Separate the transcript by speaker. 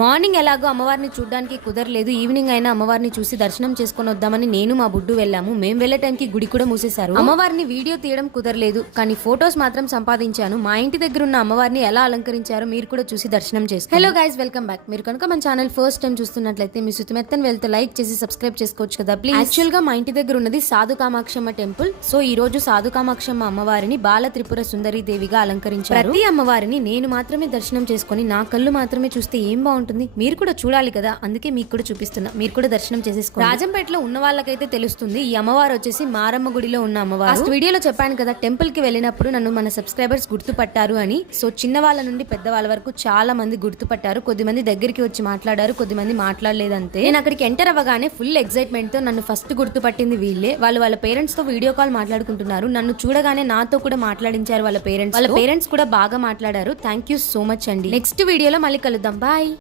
Speaker 1: Morning ఎలాగో అమ్మవారిని చూడడానికి కుదరలేదు. ఈవినింగ్ అయినా అమ్మవారిని చూసి దర్శనం చేసుకొని వద్దామని నేను మా బుడ్డు వెళ్ళాము. మేము వెళ్ళే టైంకి గుడి కూడా మూసేశారు. అమ్మవారిని వీడియో తీయడం కుదరలేదు కానీ ఫొటోస్ మాత్రం సంపాదించాను. మా ఇంటి దగ్గర ఉన్న అమ్మవారిని ఎలా అలంకరించారో మీరు కూడా చూసి దర్శనం చేసి హలో గైస్ వెల్కమ్ బ్యాక్ మీరు కనుక మన ఛానల్ ఫస్ట్ టైం చూస్తున్నట్లయితే మీ సుతిమెత్తన్ వెళ్తే లైక్ చేసి సబ్స్క్రైబ్ చేసుకోవచ్చు కదా. ప్లీజ్ యాక్చువల్గా మా ఇంటి దగ్గర ఉన్నది సాధు కామాక్షమ్మ టెంపుల్ సో ఈ రోజు సాధు కామాక్షమ్మ అమ్మవారిని బాల త్రిపుర సుందరి దేవిగా అలంకరించారు. ప్రతి అమ్మవారిని నేను మాత్రమే దర్శనం చేసుకుని నా కళ్ళు మాత్రమే చూస్తే ఏం బాగుంటుంది? మీరు కూడా చూడాలి కదా? అందుకే మీకు కూడా చూపిస్తున్నా. మీరు కూడా దర్శనం చేసేసుకోండి. రాజంపేటలో ఉన్న వాళ్ళకైతే తెలుస్తుంది ఈ అమ్మవారు వచ్చేసి మారమ్మ గుడిలో ఉన్న అమ్మవారు. ఫస్ట్ వీడియోలో చెప్పాను కదా టెంపుల్కి వెళ్ళినప్పుడు నన్ను మన సబ్స్క్రైబర్స్ గుర్తుపట్టారు అని. సో చిన్న వాళ్ళ నుండి పెద్ద వాళ్ళ వరకు చాలా మంది గుర్తుపట్టారు. కొద్దిమంది దగ్గరికి వచ్చి మాట్లాడారు కొద్దిమంది మాట్లాడలేదంతే. నేను అక్కడికి ఎంటర్ అవ్వగానే ఫుల్ ఎక్సైట్మెంట్తో నన్ను ఫస్ట్ గుర్తుపట్టింది వీళ్ళే. వాళ్ళు వాళ్ళ పేరెంట్స్తో వీడియో కాల్ మాట్లాడుకుంటున్నారు. నన్ను చూడగానే నాతో కూడా మాట్లాడించారు వాళ్ళ పేరెంట్స్ వాళ్ళ పేరెంట్స్ కూడా బాగా మాట్లాడారు. థ్యాంక్ యూ సో మచ్ అండి. నెక్స్ట్ వీడియోలో మళ్ళీ కలుద్దాం. బాయ్.